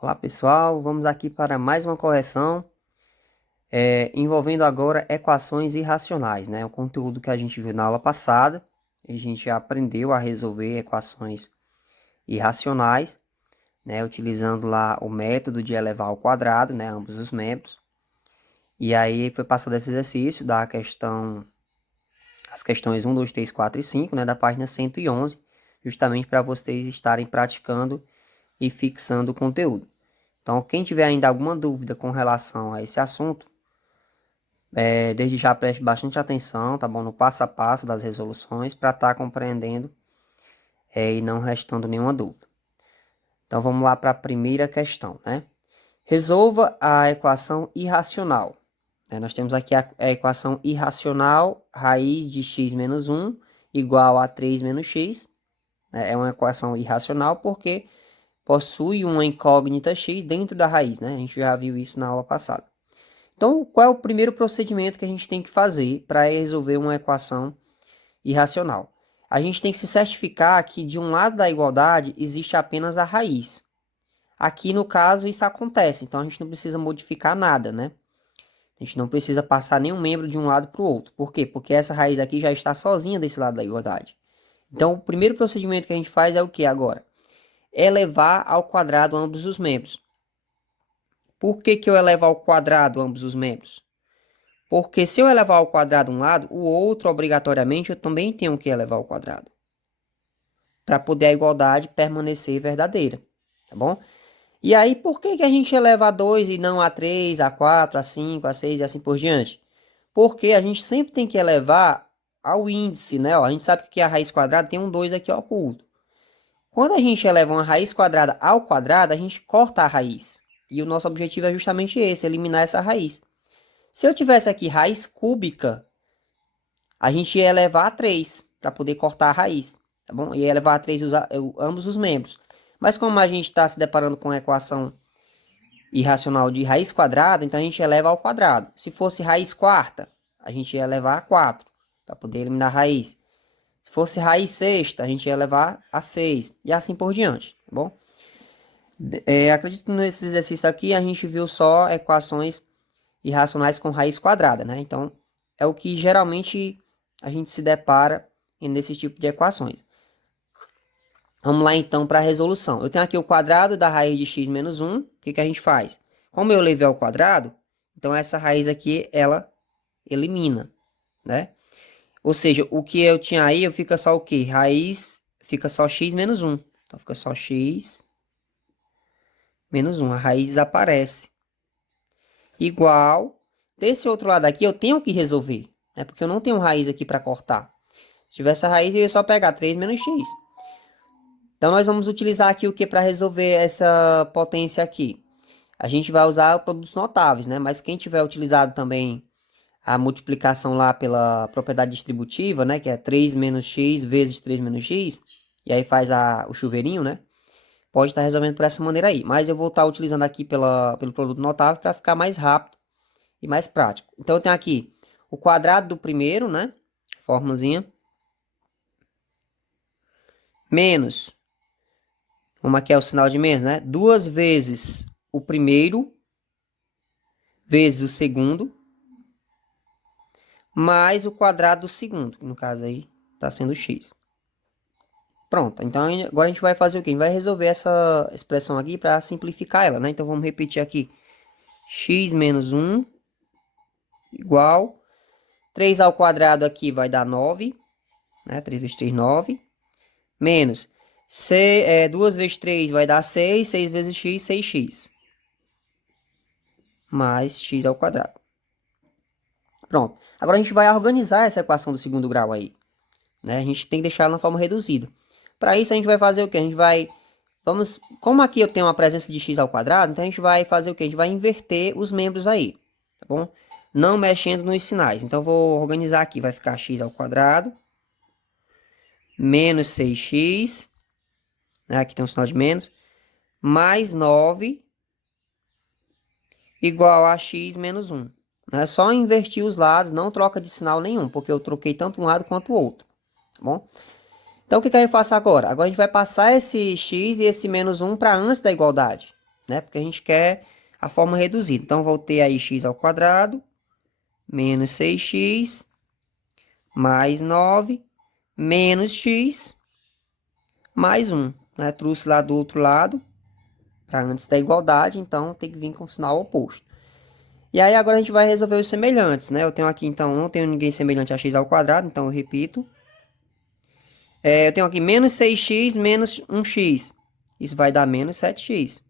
Olá pessoal, vamos aqui para mais uma correção envolvendo agora equações irracionais, né? O conteúdo que a gente viu na aula passada, a gente já aprendeu a resolver equações irracionais, né? Utilizando lá o método de elevar ao quadrado, né? Ambos os membros. E aí foi passado esse exercício da questão, as questões 1, 2, 3, 4 e 5, né? Da página 111, justamente para vocês estarem praticando e fixando o conteúdo. Então, quem tiver ainda alguma dúvida com relação a esse assunto, desde já preste bastante atenção, tá bom? No passo a passo das resoluções, para estar compreendendo e não restando nenhuma dúvida. Então, vamos lá para a primeira questão, né? Resolva a equação irracional. Nós temos aqui a equação irracional, raiz de x menos 1 igual a 3 menos x. É uma equação irracional porque possui uma incógnita x dentro da raiz, né? A gente já viu isso na aula passada. Então, qual é o primeiro procedimento que a gente tem que fazer para resolver uma equação irracional? A gente tem que se certificar que de um lado da igualdade existe apenas a raiz. Aqui, no caso, isso acontece, então a gente não precisa modificar nada, né? A gente não precisa passar nenhum membro de um lado para o outro. Por quê? Porque essa raiz aqui já está sozinha desse lado da igualdade. Então, o primeiro procedimento que a gente faz é o que agora? Elevar ao quadrado ambos os membros. Por que eu elevo ao quadrado ambos os membros? Porque se eu elevar ao quadrado um lado, o outro, obrigatoriamente, eu também tenho que elevar ao quadrado. Para poder a igualdade permanecer verdadeira, tá bom? E aí, por que a gente eleva a 2 e não a 3, a 4, a 5, a 6 e assim por diante? Porque a gente sempre tem que elevar ao índice, né? Ó, a gente sabe que a raiz quadrada tem um 2 aqui oculto. Quando a gente eleva uma raiz quadrada ao quadrado, a gente corta a raiz. E o nosso objetivo é justamente esse, eliminar essa raiz. Se eu tivesse aqui raiz cúbica, a gente ia elevar a 3 para poder cortar a raiz, tá bom? Ia elevar a 3 ambos os membros. Mas como a gente está se deparando com a equação irracional de raiz quadrada, então a gente eleva ao quadrado. Se fosse raiz quarta, a gente ia elevar a 4 para poder eliminar a raiz. Se fosse raiz sexta, a gente ia elevar a 6 e assim por diante, tá bom? Acredito que nesse exercício aqui a gente viu só equações irracionais com raiz quadrada, né? Então, é o que geralmente a gente se depara nesse tipo de equações. Vamos lá então para a resolução. Eu tenho aqui o quadrado da raiz de x menos 1. O que a gente faz? Como eu levei ao quadrado, então essa raiz aqui, ela elimina, né? Ou seja, o que eu tinha aí, eu fica só o quê? Raiz, fica só x menos 1. Então, fica só x menos 1. A raiz desaparece. Igual, desse outro lado aqui, eu tenho que resolver, né? Porque eu não tenho raiz aqui para cortar. Se tivesse a raiz, eu ia só pegar 3 menos x. Então, nós vamos utilizar aqui o que para resolver essa potência aqui? A gente vai usar produtos notáveis, né? Mas quem tiver utilizado também a multiplicação lá pela propriedade distributiva, né? Que é 3 menos x vezes 3 menos x. E aí faz o chuveirinho, né? Pode estar resolvendo por essa maneira aí. Mas eu vou estar utilizando aqui pelo produto notável para ficar mais rápido e mais prático. Então, eu tenho aqui o quadrado do primeiro, né? Formulazinha. Menos, vamos aqui é o sinal de menos, né? 2 vezes o primeiro, vezes o segundo, mais o quadrado do segundo. Que no caso aí, está sendo x. Pronto, então agora a gente vai fazer o quê? A gente vai resolver essa expressão aqui para simplificar ela, né? Então, vamos repetir aqui. X menos 1 igual 3 ao quadrado aqui vai dar 9, né? 3 vezes 3, 9. Menos 2 vezes 3 vai dar 6, 6 vezes x, 6x. Mais x ao quadrado. Pronto. Agora a gente vai organizar essa equação do segundo grau aí, né? A gente tem que deixar ela na forma reduzida. Para isso a gente vai fazer o quê? A gente vai... como aqui eu tenho uma presença de x ao quadrado, então a gente vai fazer o quê? A gente vai inverter os membros aí, tá bom? Não mexendo nos sinais. Então, eu vou organizar aqui. Vai ficar x ao quadrado. Menos 6x. Né? Aqui tem um sinal de menos. Mais 9. Igual a x menos 1. É só invertir os lados. Não troca de sinal nenhum. Porque eu troquei tanto um lado quanto o outro. Tá bom? Então, o que eu faço agora? Agora a gente vai passar esse x e esse menos 1 para antes da igualdade. né? Porque a gente quer a forma reduzida. Então, vou ter aí x ao quadrado menos 6x mais 9 menos x mais 1. Né? Trouxe lá do outro lado para antes da igualdade, então tem que vir com o sinal oposto. E aí agora a gente vai resolver os semelhantes, né? Eu tenho aqui, então, não tenho ninguém semelhante a x ao quadrado, então eu repito. Eu tenho aqui menos 6x menos 1x. Isso vai dar menos 7x.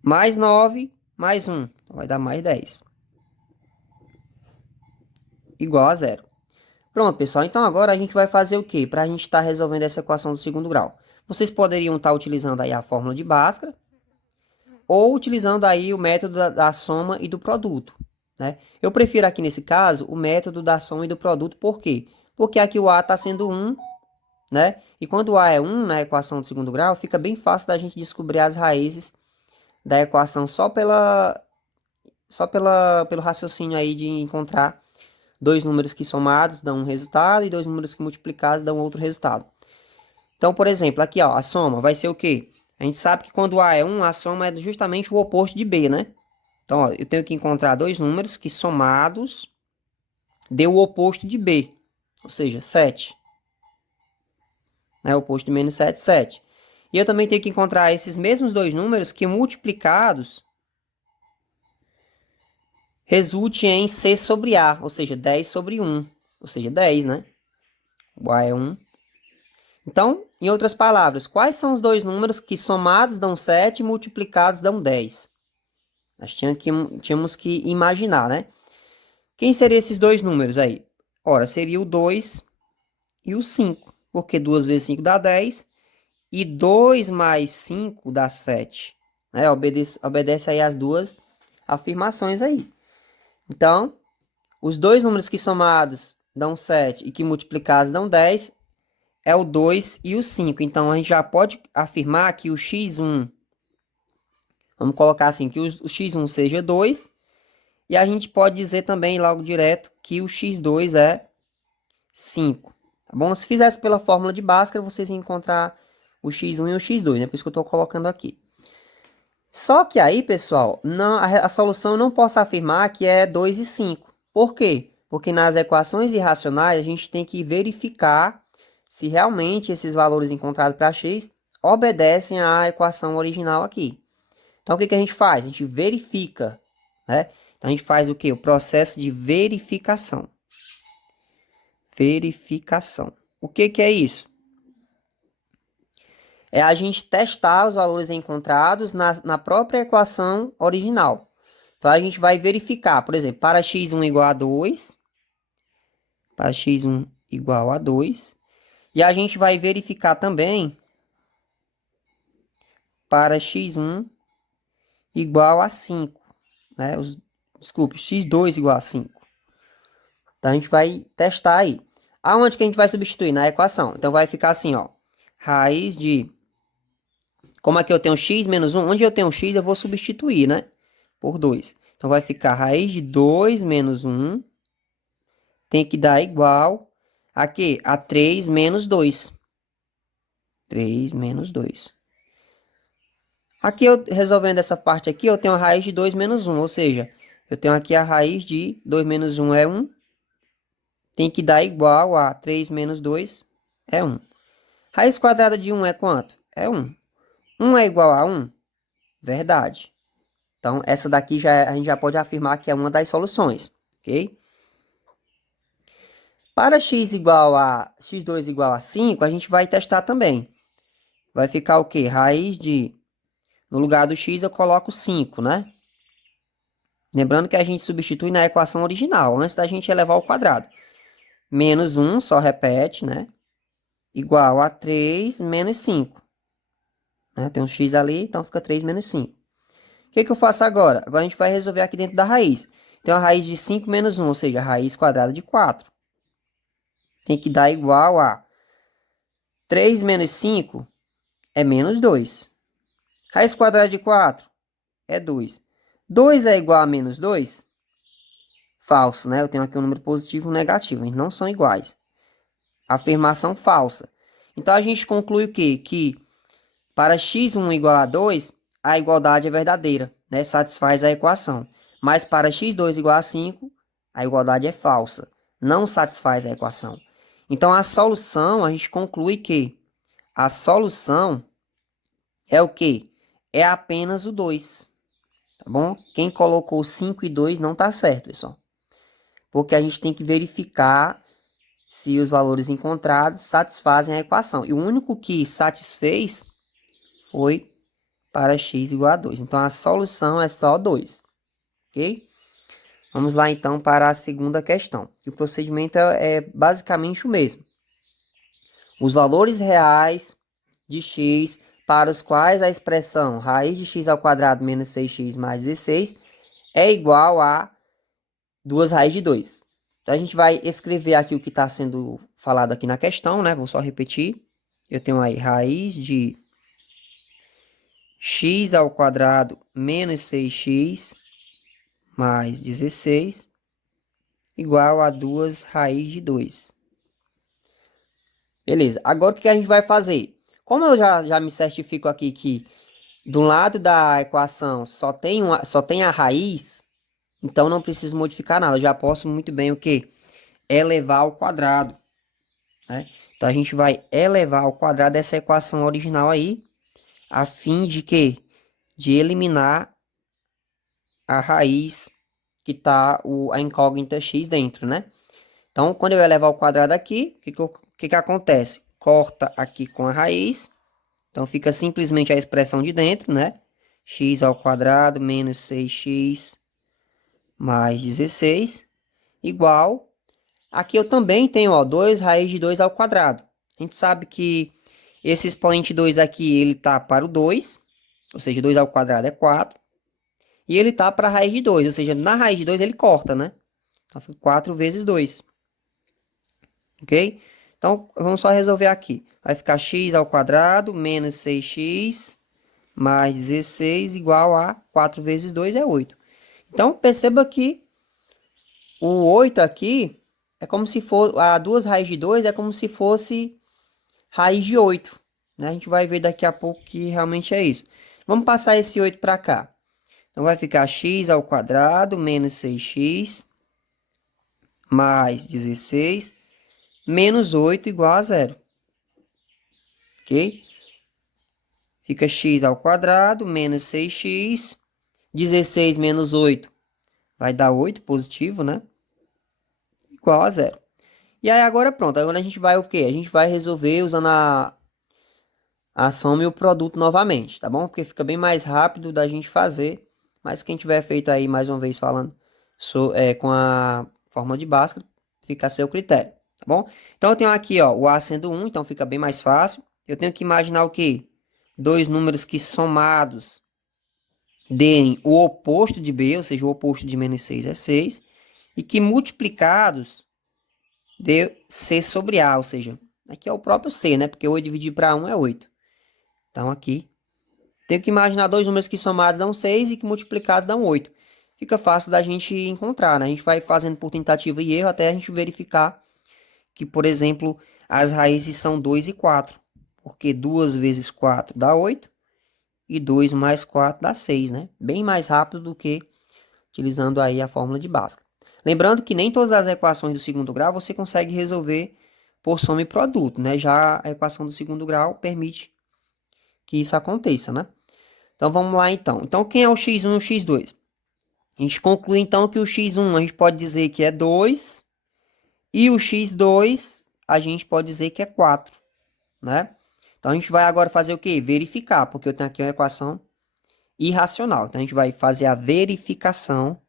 Mais 9, mais 1. Então vai dar mais 10. Igual a zero. Pronto, pessoal. Então agora a gente vai fazer o quê? Para a gente estar resolvendo essa equação do segundo grau. Vocês poderiam estar utilizando aí a fórmula de Bhaskara, ou utilizando aí o método da soma e do produto, né? Eu prefiro aqui nesse caso o método da soma e do produto, por quê? Porque aqui o A está sendo 1, né? E quando o A é 1 na equação do segundo grau, fica bem fácil da gente descobrir as raízes da equação pelo raciocínio aí de encontrar dois números que somados dão um resultado e dois números que multiplicados dão outro resultado. Então, por exemplo, aqui ó, a soma vai ser o quê? A gente sabe que quando A é 1, a soma é justamente o oposto de B, né? Então, ó, eu tenho que encontrar dois números que somados dê o oposto de B, ou seja, 7. Né? O oposto de menos 7, 7. E eu também tenho que encontrar esses mesmos dois números que multiplicados resulte em C sobre A, ou seja, 10 sobre 1, ou seja, 10, né? O A é 1. Então, em outras palavras, quais são os dois números que somados dão 7 e multiplicados dão 10? Nós tínhamos que imaginar, né? Quem seriam esses dois números aí? Ora, seria o 2 e o 5, porque 2 vezes 5 dá 10 e 2 mais 5 dá 7. Né? Obedece aí as duas afirmações aí. Então, os dois números que somados dão 7 e que multiplicados dão 10 é o 2 e o 5. Então, a gente já pode afirmar que o x1, vamos colocar assim, que o x1 seja 2. E a gente pode dizer também, logo direto, que o x2 é 5. Tá bom? Se fizesse pela fórmula de Bhaskara, vocês iam encontrar o x1 e o x2, né? Por isso que eu estou colocando aqui. Só que aí, pessoal, não, a solução eu não posso afirmar que é 2 e 5. Por quê? Porque nas equações irracionais a gente tem que verificar se realmente esses valores encontrados para x obedecem à equação original aqui. Então, o que a gente faz? A gente verifica, né? Então, a gente faz o quê? O processo de verificação. Verificação. O que é isso? É a gente testar os valores encontrados na própria equação original. Então, a gente vai verificar, por exemplo, para x1 igual a 2, para x1 igual a 2, e a gente vai verificar também para x1 igual a 5, né? Desculpe, x2 igual a 5. Então, a gente vai testar aí. Aonde que a gente vai substituir? Na equação. Então, vai ficar assim, ó. Raiz de... Como aqui eu tenho x menos 1, onde eu tenho x eu vou substituir, né? Por 2. Então, vai ficar raiz de 2 menos 1 tem que dar igual a quê? A 3 menos 2. 3 menos 2. Aqui, eu resolvendo essa parte aqui, eu tenho a raiz de 2 menos 1. Ou seja, eu tenho aqui a raiz de 2 menos 1 é 1. Tem que dar igual a 3 menos 2 é 1. Raiz quadrada de 1 é quanto? É 1. 1 é igual a 1? Verdade. Então, essa daqui a gente já pode afirmar que é uma das soluções, ok? Para x2 igual a 5, a gente vai testar também. Vai ficar o quê? Raiz de... No lugar do x eu coloco 5, né? Lembrando que a gente substitui na equação original, antes da gente elevar ao quadrado. Menos 1, só repete, né? Igual a 3 menos 5. Né? Tem um x ali, então fica 3 menos 5. O que eu faço agora? Agora a gente vai resolver aqui dentro da raiz. Então, a raiz de 5 menos 1, ou seja, a raiz quadrada de 4. Tem que dar igual a 3 menos 5 é menos 2. Raiz quadrada de 4 é 2. 2 é igual a menos 2? Falso, né? Eu tenho aqui um número positivo e um negativo. Eles não são iguais. Afirmação falsa. Então, a gente conclui o quê? Que Para x1 igual a 2, a igualdade é verdadeira, né? Satisfaz a equação. Mas para x2 igual a 5, a igualdade é falsa. Não satisfaz a equação. Então, a solução, a gente conclui que a solução é o quê? É apenas o 2, tá bom? Quem colocou 5 e 2 não tá certo, pessoal. Porque a gente tem que verificar se os valores encontrados satisfazem a equação. E o único que satisfez foi para x igual a 2. Então, a solução é só 2, ok? Vamos lá, então, para a segunda questão. E o procedimento é basicamente o mesmo. Os valores reais de x para os quais a expressão raiz de x ao quadrado menos 6x mais 16 é igual a 2 raiz de 2. Então, a gente vai escrever aqui o que está sendo falado aqui na questão, né? Vou só repetir. Eu tenho aí raiz de x ao quadrado menos 6x mais 16 igual a 2 raiz de 2. Beleza. Agora, o que a gente vai fazer? Como eu já me certifico aqui que do lado da equação só tem a raiz, então não preciso modificar nada. Eu já posso muito bem o quê? Elevar ao quadrado, né? Então, a gente vai elevar ao quadrado essa equação original aí, a fim de quê? De eliminar a raiz que está a incógnita x dentro, né? Então, quando eu elevar ao quadrado aqui, o que acontece? Corta aqui com a raiz. Então, fica simplesmente a expressão de dentro, né? X ao quadrado menos 6x mais 16 igual. Aqui eu também tenho, ó, 2 raiz de 2 ao quadrado. A gente sabe que esse expoente 2 aqui, ele tá para o 2, ou seja, 2 ao quadrado é 4. E ele tá para a raiz de 2, ou seja, na raiz de 2 ele corta, né? Então, fica 4 vezes 2. Ok? Então, vamos só resolver aqui. Vai ficar x ao quadrado menos 6x mais 16 igual a 4 vezes 2 é 8. Então, perceba que o 8 aqui é como se for, a 2 raiz de 2 é como se fosse raiz de 8. Né? A gente vai ver daqui a pouco que realmente é isso. Vamos passar esse 8 para cá. Então, vai ficar x ao quadrado menos 6x mais 16 menos 8 igual a 0. Ok? Fica x ao quadrado menos 6x. 16 menos 8 vai dar 8 positivo, né? Igual a 0. E aí agora pronto. Agora a gente vai o quê? A gente vai resolver usando a soma e o produto novamente, tá bom? Porque fica bem mais rápido da gente fazer. Mas quem tiver feito aí, mais uma vez falando, com a fórmula de Bhaskara, fica a seu critério, tá bom? Então eu tenho aqui, ó, o A sendo 1, então fica bem mais fácil. Eu tenho que imaginar o quê? Dois números que somados deem o oposto de B, ou seja, o oposto de menos 6 é 6, e que multiplicados dê C sobre A, ou seja, aqui é o próprio C, né? Porque 8 dividido para 1 é 8. Então, aqui, tenho que imaginar dois números que somados dão 6 e que multiplicados dão 8. Fica fácil da gente encontrar, né? A gente vai fazendo por tentativa e erro até a gente verificar que, por exemplo, as raízes são 2 e 4. Porque 2 vezes 4 dá 8 e 2 mais 4 dá 6, né? Bem mais rápido do que utilizando aí a fórmula de Bhaskara. Lembrando que nem todas as equações do segundo grau você consegue resolver por soma e produto, né? Já a equação do segundo grau permite que isso aconteça, né? Então vamos lá então. Então quem é o x1 e o x2? A gente conclui então que o x1 a gente pode dizer que é 2 e o x2 a gente pode dizer que é 4, né? Então a gente vai agora fazer o quê? Verificar, porque eu tenho aqui uma equação irracional. Então a gente vai fazer a verificação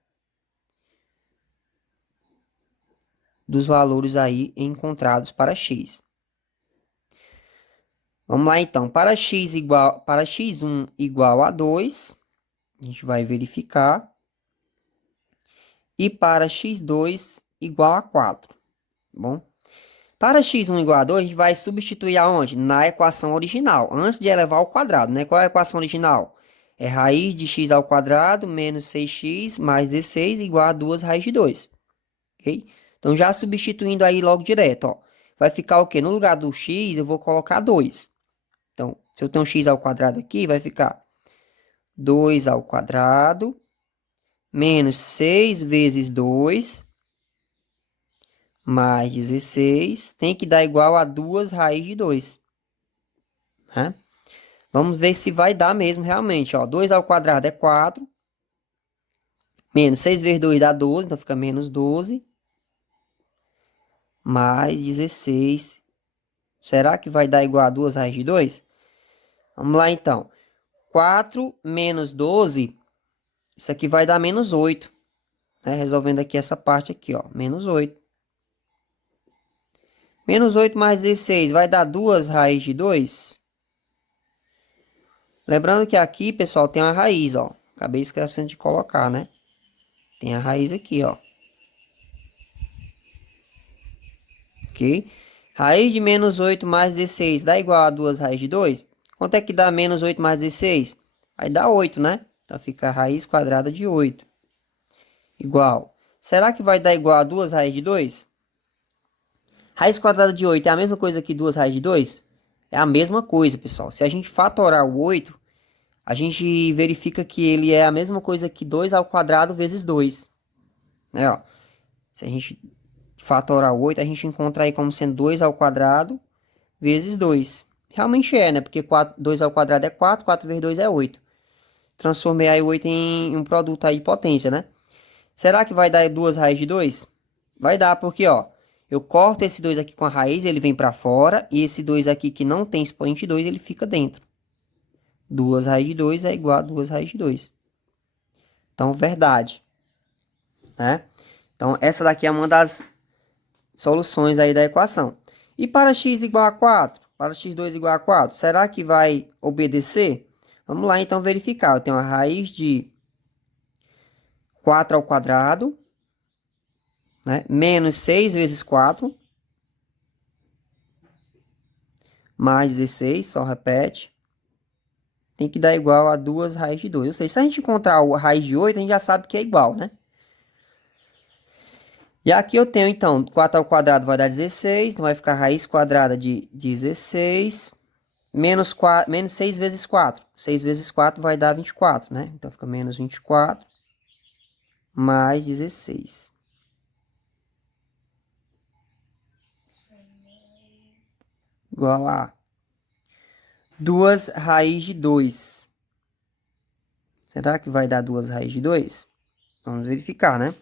dos valores aí encontrados para x. Vamos lá então, para x1 igual a 2, a gente vai verificar. E para x2 igual a 4, tá bom? Para x1 igual a 2, a gente vai substituir aonde? Na equação original, antes de elevar ao quadrado, né? Qual é a equação original? É raiz de x ao quadrado menos 6x mais 16 igual a 2 raiz de 2, ok? Então, já substituindo aí logo direto, ó. Vai ficar o quê? No lugar do x, eu vou colocar 2. Então, Se eu tenho x ao quadrado aqui, vai ficar 2 ao quadrado menos 6 vezes 2 mais 16 tem que dar igual a 2 raiz de 2. Né? Vamos ver se vai dar mesmo realmente. Ó, 2 ao quadrado é 4. Menos 6 vezes 2 dá 12, então fica menos 12. Mais 16. Será que vai dar igual a 2 raiz de 2? Vamos lá então. 4 menos 12, isso aqui vai dar menos 8. Né? Resolvendo aqui essa parte aqui, ó, menos 8. Menos 8 mais 16 vai dar 2 raiz de 2. Lembrando que aqui, pessoal, tem uma raiz, ó. Acabei esquecendo de colocar, né? Tem a raiz aqui, ó. Ok? Raiz de menos 8 mais 16 dá igual a 2 raiz de 2? Quanto é que dá menos 8 mais 16? Aí dá 8, né? Então fica a raiz quadrada de 8. Igual. Será que vai dar igual a 2 raiz de 2? Raiz quadrada de 8 é a mesma coisa que 2 raiz de 2? É a mesma coisa, pessoal. Se a gente fatorar o 8, a gente verifica que ele é a mesma coisa que 2 ao quadrado vezes 2. Né, ó. Se a gente fatorar o 8, a gente encontra aí como sendo 2 ao quadrado vezes 2. Realmente é, né? Porque 2 ao quadrado é 4, 4 vezes 2 é 8. Transformei aí o 8 em um produto aí de potência, né? Será que vai dar 2 raiz de 2? Vai dar, porque, ó, eu corto esse 2 aqui com a raiz, ele vem para fora, e esse 2 aqui que não tem expoente 2, ele fica dentro. 2 raiz de 2 é igual a 2 raiz de 2. Então, verdade. Né? Então, essa daqui é uma das soluções aí da equação. E para x igual a 4? Para x2 igual a 4, será que vai obedecer? Vamos lá, então, verificar. Eu tenho a raiz de 4 ao quadrado, né? Menos 6 vezes 4, mais 16, só repete. Tem que dar igual a 2 raiz de 2. Ou seja, se a gente encontrar a raiz de 8, a gente já sabe que é igual, né? E aqui eu tenho, então, 4 ao quadrado vai dar 16. Então, vai ficar raiz quadrada de 16. Menos 6 vezes 4. 6 vezes 4 vai dar 24, né? Então, fica menos 24 mais 16. Igual a 2 raiz de 2. Será que vai dar 2 raiz de 2? Vamos verificar, né?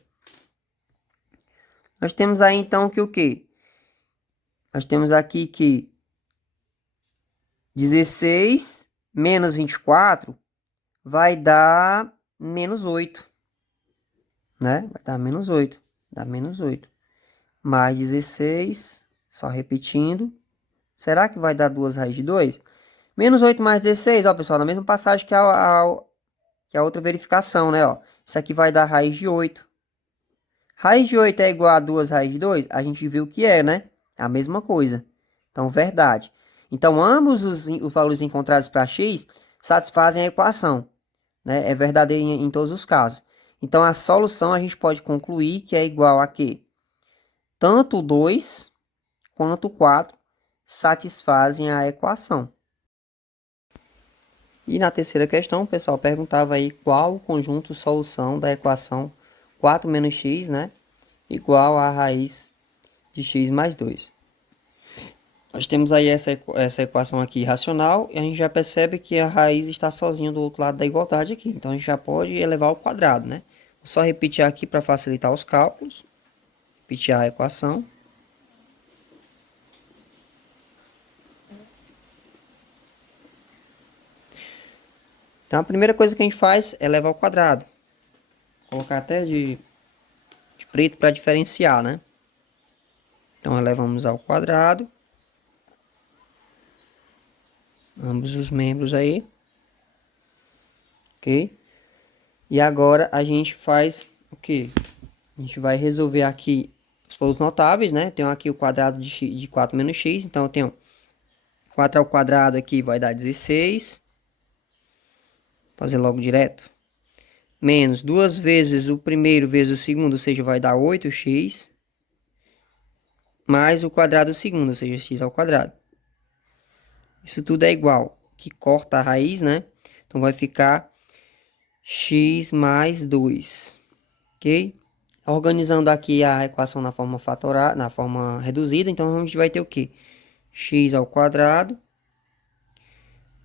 Nós temos aí, então, que o quê? Nós temos aqui que 16 menos 24 vai dar menos 8. Né? Vai dar menos 8. Dá menos 8. Mais 16, só repetindo. Será que vai dar 2 raiz de 2? Menos 8 mais 16, ó, pessoal, na mesma passagem que a outra verificação, né, ó. Isso aqui vai dar raiz de 8. Raiz de 8 é igual a 2 raiz de 2? A gente viu que é, né? É a mesma coisa. Então, verdade. Então, ambos os valores encontrados para x satisfazem a equação, né? É verdadeiro em todos os casos. Então, a solução a gente pode concluir que é igual a quê? Tanto o 2 quanto o 4 satisfazem a equação. E na terceira questão, o pessoal perguntava aí qual o conjunto solução da equação 4 menos x, né? Igual a raiz de x mais 2. Nós temos aí essa equação aqui racional e a gente já percebe que a raiz está sozinha do outro lado da igualdade aqui. Então, a gente já pode elevar ao quadrado, né? Vou só repetir aqui para facilitar os cálculos. Repetir a equação. Então, a primeira coisa que a gente faz é levar ao quadrado. Vou colocar até de preto para diferenciar, né? Então, elevamos ao quadrado. Ambos os membros aí. Ok? E agora a gente faz o quê? A gente vai resolver aqui os produtos notáveis, né? Tenho aqui o quadrado de 4 menos x. Então, eu tenho 4 ao quadrado aqui vai dar 16. Vou fazer logo direto. Menos 2 vezes o primeiro vezes o segundo, ou seja, vai dar 8x. Mais o quadrado do segundo, ou seja, x ao quadrado. Isso tudo é igual que corta a raiz, né? Então vai ficar x mais 2, ok? Organizando aqui a equação na forma fatorada, na forma reduzida, então a gente vai ter o quê? X ao quadrado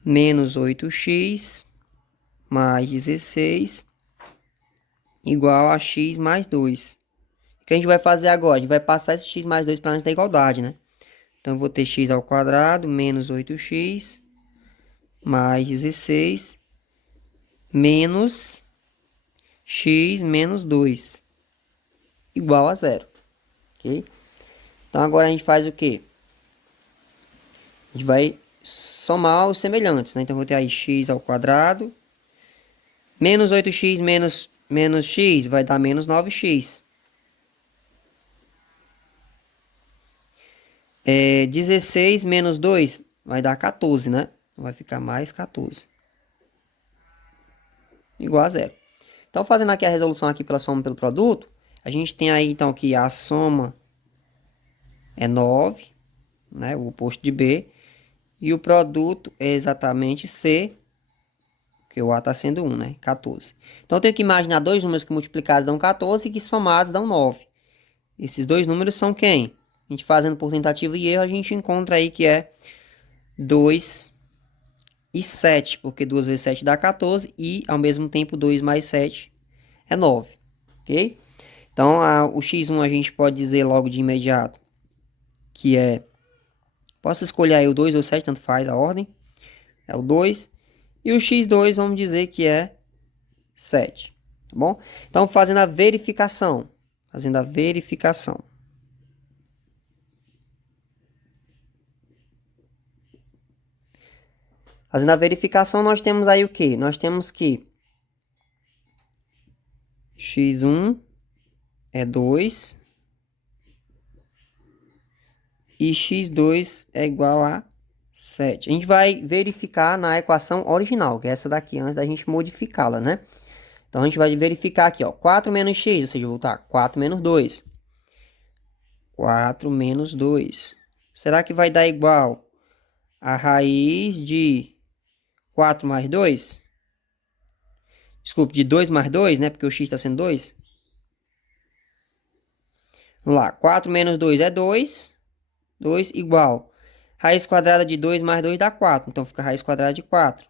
menos 8x mais 16 igual a x mais 2. O que a gente vai fazer agora? A gente vai passar esse x mais 2 para antes da igualdade, né? Então, eu vou ter x ao quadrado menos 8x mais 16 menos x menos 2 igual a zero, ok? Então, agora a gente faz o quê? A gente vai somar os semelhantes, né? Então, eu vou ter aí x ao quadrado menos 8x menos x vai dar menos 9x. 16 menos 2 vai dar 14, né? Vai ficar mais 14. Igual a zero. Então, fazendo aqui a resolução aqui pela soma pelo produto, a gente tem aí, então, que a soma é 9, né? O oposto de B. E o produto é exatamente C, que o A está sendo 1, né? 14. Então, eu tenho que imaginar dois números que multiplicados dão 14 e que somados dão 9. Esses dois números são quem? A gente fazendo por tentativa e erro, a gente encontra aí que é 2 e 7, porque 2 vezes 7 dá 14 e, ao mesmo tempo, 2 mais 7 é 9, ok? Então, o x1 a gente pode dizer logo de imediato que é... Posso escolher aí o 2 ou o 7, tanto faz a ordem. É o 2. E o x2 vamos dizer que é 7, tá bom? Então, fazendo a verificação. Fazendo a verificação. Fazendo a verificação, nós temos aí o quê? Nós temos que x1 é 2 e x2 é igual a 7. A gente vai verificar na equação original, que é essa daqui, antes da gente modificá-la, né? Então, a gente vai verificar aqui, ó, 4 menos x, ou seja, eu vou botar 4 menos 2. 4 menos 2. Será que vai dar igual a raiz de 4 mais 2? Desculpe, de 2 mais 2, né? Porque o x está sendo 2. Vamos lá, 4 menos 2 é 2. 2 igual. Raiz quadrada de 2 mais 2 dá 4. Então, fica raiz quadrada de 4.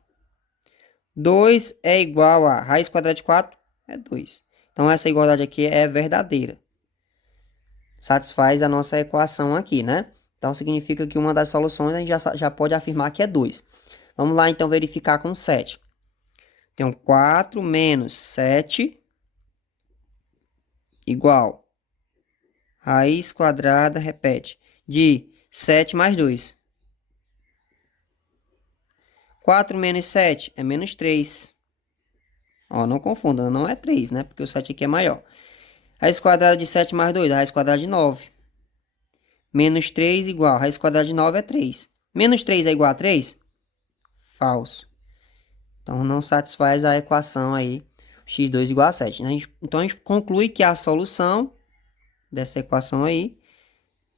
2 é igual a raiz quadrada de 4 é 2. Então, essa igualdade aqui é verdadeira. Satisfaz a nossa equação aqui, né? Então, significa que uma das soluções a gente já pode afirmar que é 2. Vamos lá, então, verificar com 7. Então, 4 menos 7 igual. Raiz quadrada, repete, de 7 mais 2. 4 menos 7 é menos 3. Ó, não confunda, não é 3, né? Porque o 7 aqui é maior. Raiz quadrada de 7 mais 2, raiz quadrada de 9. Menos 3 igual, raiz quadrada de 9 é 3. Menos 3 é igual a 3? Falso. Então, não satisfaz a equação aí, x2 igual a 7. Então, a gente conclui que a solução dessa equação aí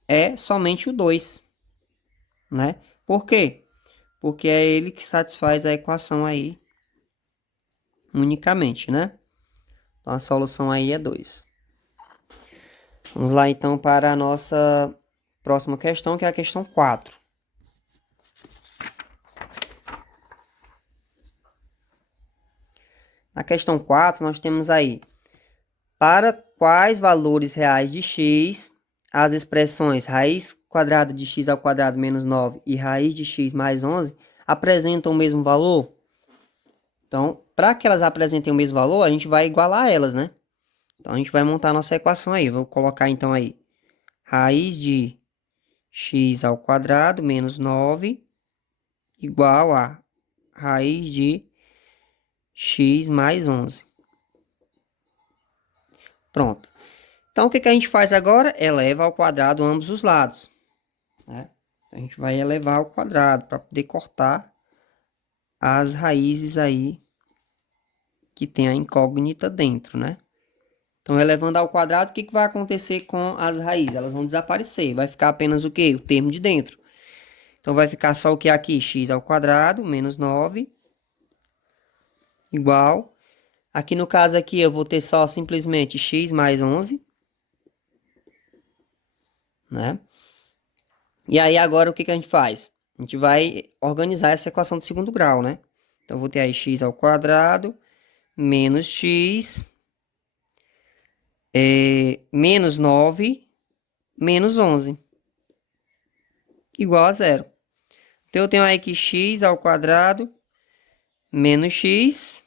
é somente o 2, né? Por quê? Porque é ele que satisfaz a equação aí unicamente, né? Então, a solução aí é 2. Vamos lá, então, para a nossa próxima questão, que é a questão 4. Na questão 4, nós temos aí, para quais valores reais de x, as expressões raiz quadrada de x ao quadrado menos 9 e raiz de x mais 11 apresentam o mesmo valor? Então, para que elas apresentem o mesmo valor, a gente vai igualar elas, né? Então, a gente vai montar a nossa equação aí. Vou colocar, então, aí, raiz de x ao quadrado menos 9 igual a raiz de x mais 11. Pronto. Então, o que a gente faz agora? Eleva ao quadrado ambos os lados, né? Então, a gente vai elevar ao quadrado para poder cortar as raízes aí que tem a incógnita dentro, né? Então, elevando ao quadrado, o que vai acontecer com as raízes? Elas vão desaparecer. Vai ficar apenas o quê? O termo de dentro. Então, vai ficar só o que aqui? X ao quadrado menos 9 igual. Aqui no caso aqui eu vou ter só simplesmente x mais 11. Né? E aí agora o que a gente faz? A gente vai organizar essa equação de segundo grau, né? Então, eu vou ter aí x ao quadrado menos x menos 9 menos 11 igual a zero. Então, eu tenho aí que x ao quadrado menos x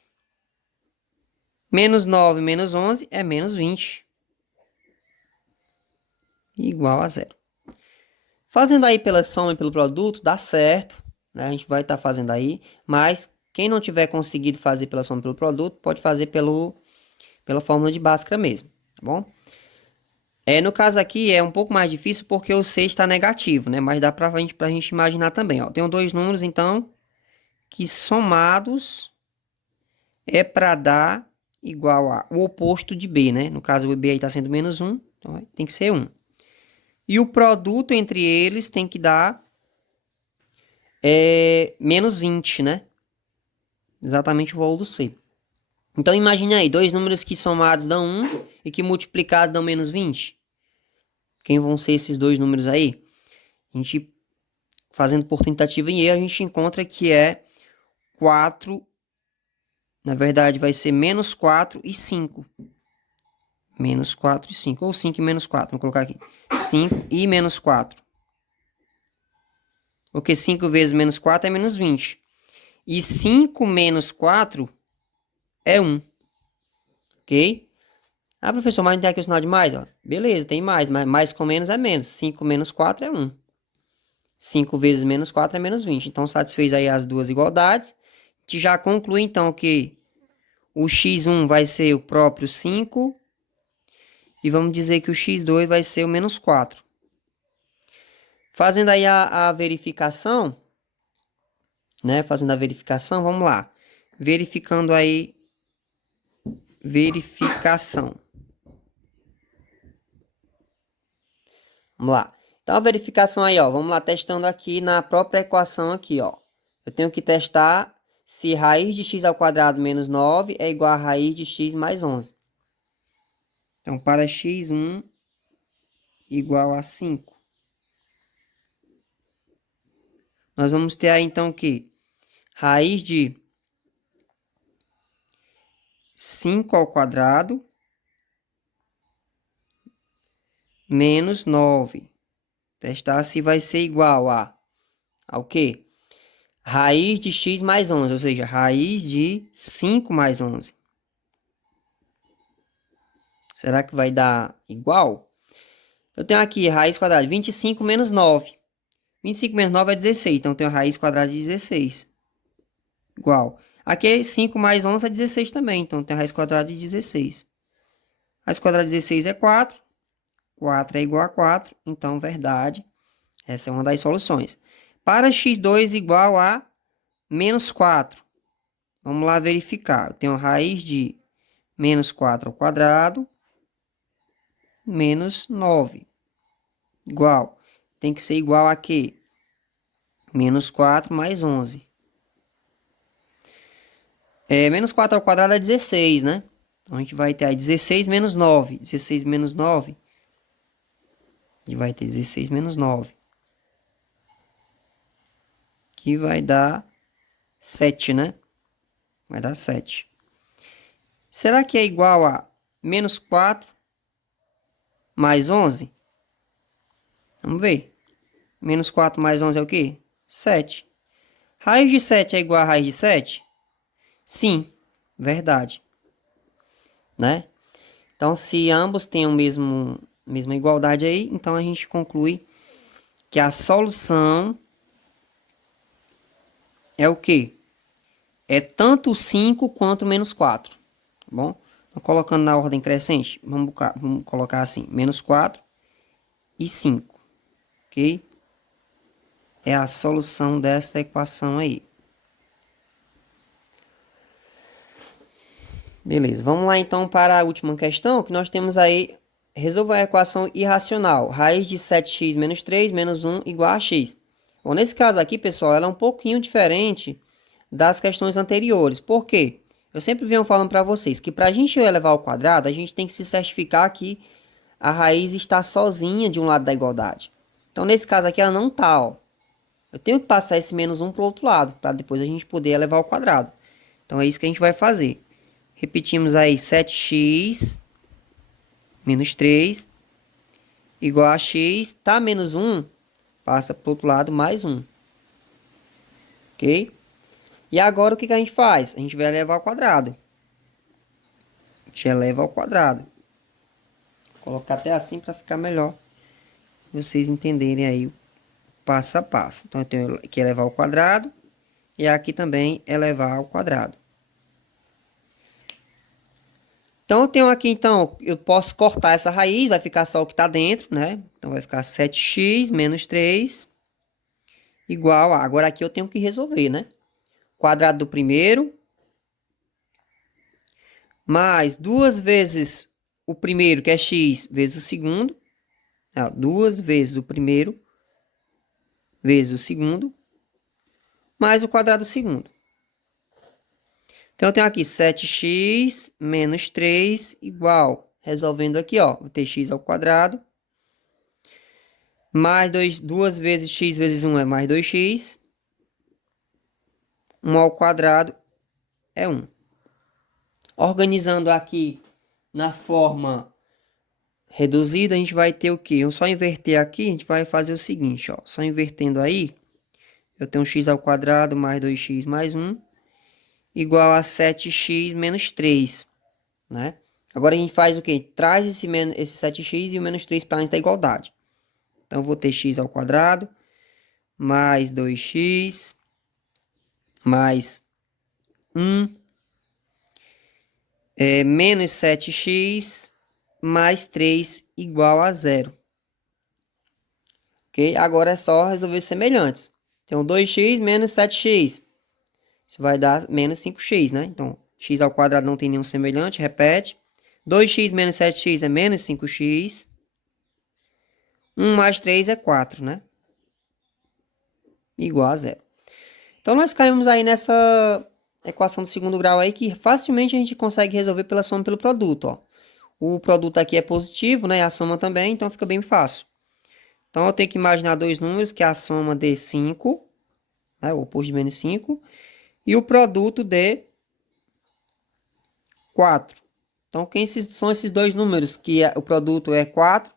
menos 9 menos 11 é menos 20 igual a zero. Fazendo aí pela soma e pelo produto, dá certo, né? A gente vai estar fazendo aí, mas quem não tiver conseguido fazer pela soma e pelo produto, pode fazer pela fórmula de Bhaskara mesmo, tá bom? No caso aqui é um pouco mais difícil porque o C está negativo, né? Mas dá pra gente imaginar também, ó. Tenho dois números, então, que somados é para dar igual a o oposto de B, né? No caso, o B aí está sendo menos 1, então tem que ser 1. E o produto entre eles tem que dar menos 20, né? Exatamente o valor do C. Então, imagine aí, dois números que somados dão 1 e que multiplicados dão menos 20. Quem vão ser esses dois números aí? A gente, fazendo por tentativa e erro, a gente encontra que é 4. Na verdade, vai ser menos 4 e 5. Menos 4 e 5. Ou 5 e menos 4. Vou colocar aqui. 5 e menos 4. Porque 5 vezes menos 4 é menos 20. E 5 menos 4 é 1. Ok? Ah, professor, mas não tem aqui o sinal de mais, ó. Beleza, tem mais, mas mais com menos é menos. 5 menos 4 é 1. 5 vezes menos 4 é menos 20. Então, satisfez aí as duas igualdades. A gente já conclui, então, que o x1 vai ser o próprio 5. E vamos dizer que o x2 vai ser o menos 4. Fazendo aí a verificação, né? Fazendo a verificação, vamos lá. Verificando aí. Verificação. Vamos lá. Então, a verificação aí, ó. Vamos lá, testando aqui na própria equação aqui, ó. Eu tenho que testar se raiz de x ao quadrado menos 9 é igual a raiz de x mais 11. Então, para x1 igual a 5. Nós vamos ter aí, então, o quê? Raiz de 5 ao quadrado menos 9. Testar se vai ser igual ao quê? Raiz de x mais 11, ou seja, raiz de 5 mais 11. Será que vai dar igual? Eu tenho aqui raiz quadrada de 25 menos 9. 25 menos 9 é 16, então eu tenho raiz quadrada de 16. Igual. Aqui 5 mais 11 é 16 também, então eu tenho raiz quadrada de 16. Raiz quadrada de 16 é 4. 4 é igual a 4, então verdade. Essa é uma das soluções. Para x2 igual a menos 4. Vamos lá verificar. Eu tenho raiz de menos 4 ao quadrado menos 9. Igual. Tem que ser igual a quê? Menos 4 mais 11. Menos 4 ao quadrado é 16, né? Então, a gente vai ter aí 16 menos 9. 16 menos 9. A gente vai ter 16 menos 9. Que vai dar 7, né? Vai dar 7. Será que é igual a menos 4 mais 11? Vamos ver. Menos 4 mais 11 é o quê? 7. Raiz de 7 é igual a raiz de 7? Sim, verdade. Né? Então, se ambos têm a mesma igualdade aí, então a gente conclui que a solução é o quê? É tanto 5 quanto menos 4. Tá bom? Então, colocando na ordem crescente, vamos colocar assim, menos 4 e 5. Ok? É a solução dessa equação aí. Beleza, vamos lá então para a última questão, que nós temos aí, resolver a equação irracional. Raiz de 7x menos 3 menos 1 igual a x. Bom, nesse caso aqui, pessoal, ela é um pouquinho diferente das questões anteriores. Por quê? Eu sempre venho falando para vocês que para a gente elevar ao quadrado, a gente tem que se certificar que a raiz está sozinha de um lado da igualdade. Então, nesse caso aqui, ela não está, ó. Eu tenho que passar esse menos 1 para o outro lado, para depois a gente poder elevar ao quadrado. Então, é isso que a gente vai fazer. Repetimos aí 7x menos 3 igual a x. Tá menos 1, passa para o outro lado mais 1. Ok? E agora o que a gente faz? A gente vai elevar ao quadrado. A gente eleva ao quadrado. Vou colocar até assim para ficar melhor. Vocês entenderem aí o passo a passo. Então, eu tenho que elevar ao quadrado. E aqui também elevar ao quadrado. Então, eu tenho aqui, então, eu posso cortar essa raiz. Vai ficar só o que está dentro, né? Então, vai ficar 7x menos 3 igual a... Agora aqui eu tenho que resolver, né? Quadrado do primeiro. Mais 2 vezes o primeiro, que é x, vezes o segundo. 2 vezes o primeiro, vezes o segundo. Mais o quadrado do segundo. Então, eu tenho aqui 7x menos 3 igual. Resolvendo aqui, ó. Vou ter x ao quadrado. Mais 2 vezes x vezes 1 é mais 2x. 1 ao quadrado é 1. Organizando aqui na forma reduzida, a gente vai ter o quê? Eu só inverter aqui, a gente vai fazer o seguinte, ó. Só invertendo aí, eu tenho x ao quadrado mais 2x mais 1 igual a 7x menos 3, né? Agora a gente faz o quê? Traz esse 7x e o menos 3 para antes da igualdade. Então, eu vou ter x ao quadrado mais 2x mais 1 menos 7x mais 3 igual a 0. Ok? Agora é só resolver semelhantes. Então, 2x menos 7x. Isso vai dar menos 5x, né? Então, x ao quadrado não tem nenhum semelhante, repete. 2x menos 7x é menos 5x. 1 mais 3 é 4, né? Igual a 0. Então, nós caímos aí nessa equação do segundo grau aí, que facilmente a gente consegue resolver pela soma pelo produto, ó. O produto aqui é positivo, né? E a soma também, então fica bem fácil. Então, eu tenho que imaginar dois números, que é a soma de 5, né? O oposto de menos 5. E o produto de 4. Então, quem são esses dois números? Que o produto é 4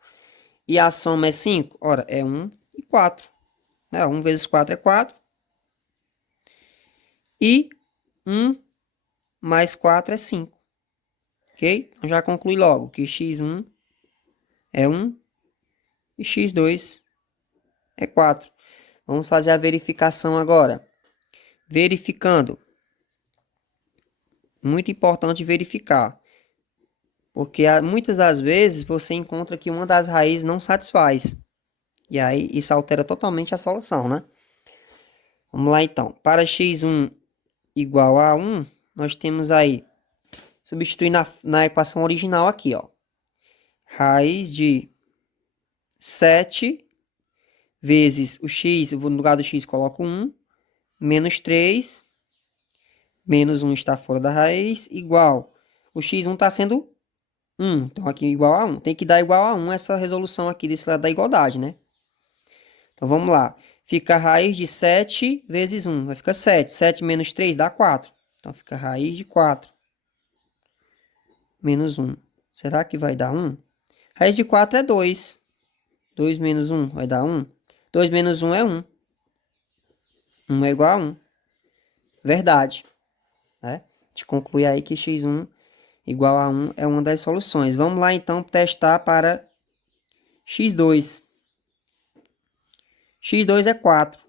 e a soma é 5? Ora, é 1 e 4. Né? 1 vezes 4 é 4. E 1 mais 4 é 5. Ok? Então, já conclui logo que x1 é 1 e x2 é 4. Vamos fazer a verificação agora. Verificando. Muito importante verificar. Porque muitas das vezes você encontra que uma das raízes não satisfaz. E aí isso altera totalmente a solução, né? Vamos lá então. Para x1 igual a 1, nós temos aí, substituir na equação original aqui, ó. Raiz de 7 vezes o x, no lugar do x coloco 1, menos 3, menos 1 está fora da raiz, igual. O x1 está sendo 1, então aqui igual a 1. Tem que dar igual a 1 essa resolução aqui desse lado da igualdade, né? Então vamos lá. Fica a raiz de 7 vezes 1, vai ficar 7. 7 menos 3 dá 4. Então fica a raiz de 4 menos 1. Será que vai dar 1? Raiz de 4 é 2. 2 menos 1 vai dar 1. 2 menos 1 é 1. 1 é igual a 1. Verdade. Né? A gente conclui aí que x1 igual a 1 é uma das soluções. Vamos lá então testar para x2. x2 é 4.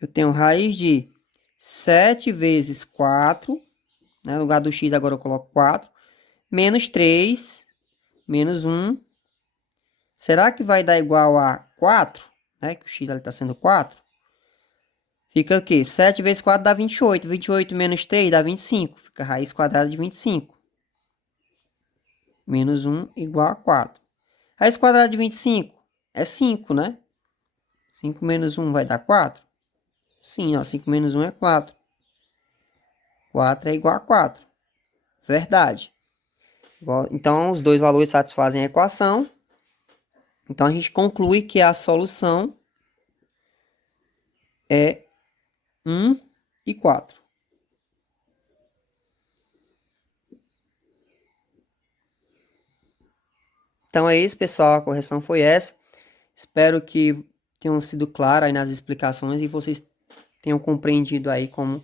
Eu tenho raiz de 7 vezes 4. Né? No lugar do x agora eu coloco 4. Menos 3. Menos 1. Será que vai dar igual a 4? Né? Que o x está sendo 4. Fica o quê? 7 vezes 4 dá 28. 28 menos 3 dá 25. Fica a raiz quadrada de 25. Menos 1 igual a 4. Raiz quadrada de 25 é 5, né? 5 menos 1 vai dar 4? Sim, ó, 5 menos 1 é 4. 4 é igual a 4. Verdade. Então, os dois valores satisfazem a equação. Então, a gente conclui que a solução é 1 e 4. Então é isso, pessoal. A correção foi essa. Espero que tenham sido claras aí nas explicações e vocês tenham compreendido aí como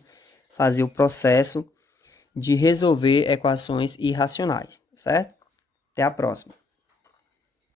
fazer o processo de resolver equações irracionais, certo? Até a próxima.